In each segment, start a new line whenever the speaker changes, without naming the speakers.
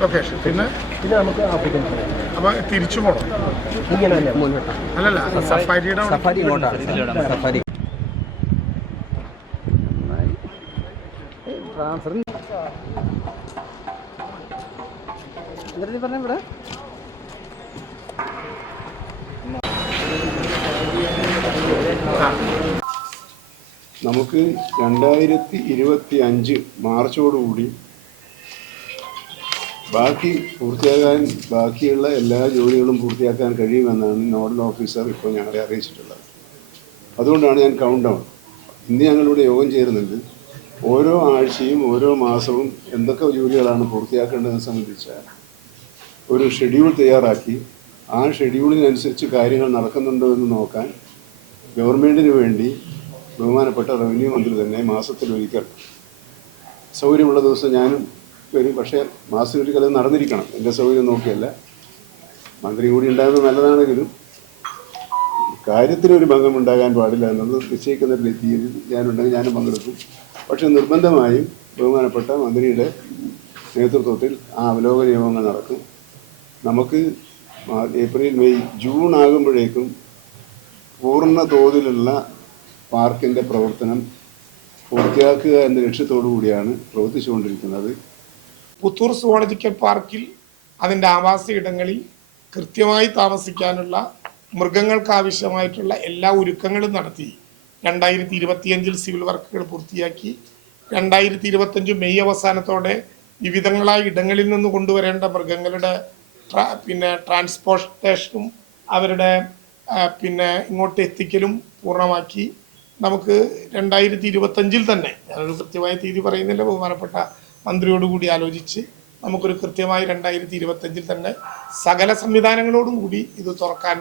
Location പിന്നെ?
പിന്നെ നമുക്ക് ആഫ്രിക്കൻ
അപ്പൊ തിരിച്ചു പോകണം അല്ലല്ല സഫാരിയുടെ
സഫാരി ഇങ്ങോട്ടാണ് സഫാരി ട്രാൻസ്ഫർ എന്താ പറഞ്ഞ ഇവിടെ?
നമുക്ക് രണ്ടായിരത്തി ഇരുപത്തി അഞ്ച് മാർച്ചോടുകൂടി ബാക്കി പൂർത്തിയാക്കാൻ ബാക്കിയുള്ള എല്ലാ ജോലികളും പൂർത്തിയാക്കാൻ കഴിയുമെന്നാണ് നോഡൽ ഓഫീസർ ഇപ്പോൾ ഞങ്ങളെ അറിയിച്ചിട്ടുള്ളത്. അതുകൊണ്ടാണ് ഞാൻ കൗണ്ട് ഡൗൺ ഇന്ന് ഞങ്ങളിവിടെ യോഗം ചേരുന്നുണ്ട്. ഓരോ ആഴ്ചയും ഓരോ മാസവും എന്തൊക്കെ ജോലികളാണ് പൂർത്തിയാക്കേണ്ടതെന്ന് സംബന്ധിച്ച ഒരു ഷെഡ്യൂൾ തയ്യാറാക്കി. ആ ഷെഡ്യൂളിനനുസരിച്ച് കാര്യങ്ങൾ നടക്കുന്നുണ്ടോ എന്ന് നോക്കാൻ ഗവൺമെന്റിന് വേണ്ടി ബഹുമാനപ്പെട്ട റവന്യൂ മന്ത്രി തന്നെ മാസത്തിലൊരിക്കൽ സൗകര്യമുള്ള ദിവസം ഞാനും വരും. പക്ഷേ മാസത്തിലൊരിക്കൽ അത് നടന്നിരിക്കണം. എന്റെ സൗകര്യം നോക്കിയല്ല. മന്ത്രി കൂടി ഉണ്ടാകുന്നത് നല്ലതാണെങ്കിലും കാര്യത്തിനൊരു ഭംഗം ഉണ്ടാകാൻ പാടില്ല എന്നത് നിശ്ചയിക്കുന്ന രീതിയിൽ ഞാനുണ്ടെങ്കിൽ ഞാനും പങ്കെടുക്കും. പക്ഷേ നിർബന്ധമായും ബഹുമാനപ്പെട്ട മന്ത്രിയുടെ നേതൃത്വത്തിൽ ആ അവലോകന യോഗങ്ങൾ നടക്കും. നമുക്ക് ഏപ്രിൽ മെയ് ജൂൺ ആകുമ്പോഴേക്കും പൂർണ തോതിലുള്ള പാർക്കിന്റെ പ്രവർത്തനം പൂർത്തിയാക്കുക എന്ന ലക്ഷ്യത്തോടു കൂടിയാണ് പ്രവർത്തിച്ചുകൊണ്ടിരിക്കുന്നത്.
പുത്തൂർ സുവോളജിക്കൽ പാർക്കിൽ അതിന്റെ ആവാസ ഇടങ്ങളിൽ കൃത്യമായി താമസിക്കാനുള്ള മൃഗങ്ങൾക്ക് ആവശ്യമായിട്ടുള്ള എല്ലാ ഒരുക്കങ്ങളും നടത്തി. രണ്ടായിരത്തി ഇരുപത്തിയഞ്ചിൽ സിവിൽ വർക്കുകൾ പൂർത്തിയാക്കി. രണ്ടായിരത്തി ഇരുപത്തഞ്ച് മെയ് അവസാനത്തോടെ വിവിധങ്ങളായ ഇടങ്ങളിൽ നിന്ന് കൊണ്ടുവരേണ്ട മൃഗങ്ങളുടെ പിന്നെ ട്രാൻസ്പോർട്ടേഷനും അവരുടെ പിന്നെ ഇങ്ങോട്ട് എത്തിക്കലും പൂർണമാക്കി. നമുക്ക് രണ്ടായിരത്തി ഇരുപത്തഞ്ചിൽ തന്നെ ഞാനൊരു കൃത്യമായ തീയതി പറയുന്നില്ല ബഹുമാനപ്പെട്ട മന്ത്രിയോടുകൂടി ആലോചിച്ച് നമുക്കൊരു കൃത്യമായി രണ്ടായിരത്തി ഇരുപത്തഞ്ചിൽ തന്നെ സകല സംവിധാനങ്ങളോടും കൂടി ഇത് തുറക്കാൻ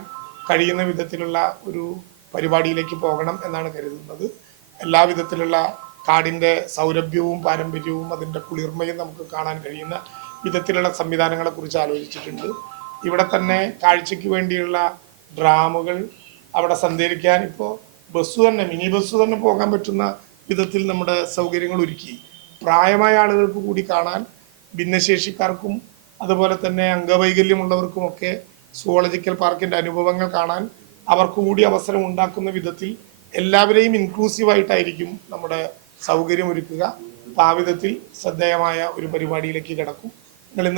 കഴിയുന്ന വിധത്തിലുള്ള ഒരു പരിപാടിയിലേക്ക് പോകണം എന്നാണ് കരുതുന്നത്. എല്ലാവിധത്തിലുള്ള കാടിന്റെ സൗരഭ്യവും പാരമ്പര്യവും അതിന്റെ കുളിർമയും നമുക്ക് കാണാൻ കഴിയുന്ന വിധത്തിലുള്ള സംവിധാനങ്ങളെക്കുറിച്ച് ആലോചിച്ചിട്ടുണ്ട്. ഇവിടെ തന്നെ കാഴ്ചയ്ക്ക് വേണ്ടിയുള്ള ഡ്രാമുകൾ അവിടെ സഞ്ചരിക്കാൻ ഇപ്പോൾ ബസ് തന്നെ മിനി ബസ് തന്നെ പോകാൻ പറ്റുന്ന വിധത്തിൽ നമ്മുടെ സൗകര്യങ്ങൾ ഒരുക്കി. പ്രായമായ ആളുകൾക്ക് കൂടി കാണാൻ ഭിന്നശേഷിക്കാർക്കും അതുപോലെ തന്നെ അംഗവൈകല്യമുള്ളവർക്കുമൊക്കെ സുവോളജിക്കൽ പാർക്കിന്റെ അനുഭവങ്ങൾ കാണാൻ അവർക്ക് കൂടി അവസരം ഉണ്ടാക്കുന്ന വിധത്തിൽ എല്ലാവരെയും ഇൻക്ലൂസീവായിട്ടായിരിക്കും നമ്മുടെ സൗകര്യം ഒരുക്കുക ആ വിധത്തിൽ ശ്രദ്ധേയമായ ഒരു പരിപാടിയിലേക്ക് കിടക്കും.